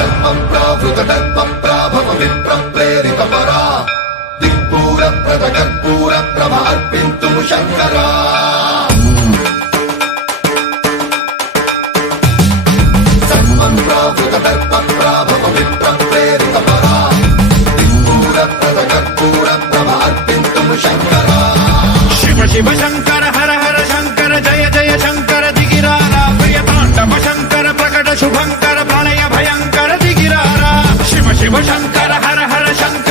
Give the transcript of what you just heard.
सर्वं प्रावृतदर्पं प्राभव विप्रं प्रेरितपरा दिक्पूरप्रदकर्पूरप्रभ अर्पिन्तुं शङ्करा सर्वं प्रावृतदर्पं प्राभव विप्रं प्रेरितपरा दिक्पूरप्रदकर्पूरप्रभ अर्पिन्तुं शङ्करा शिव शिव शंकर हर हर शंकर जय जय शंकर दिगिरारा प्रिय तांडव शंकर प्रकट शुभंकर प्रलय भयंकर दिगिरारा शिव शिव शंकर हर हर शंकर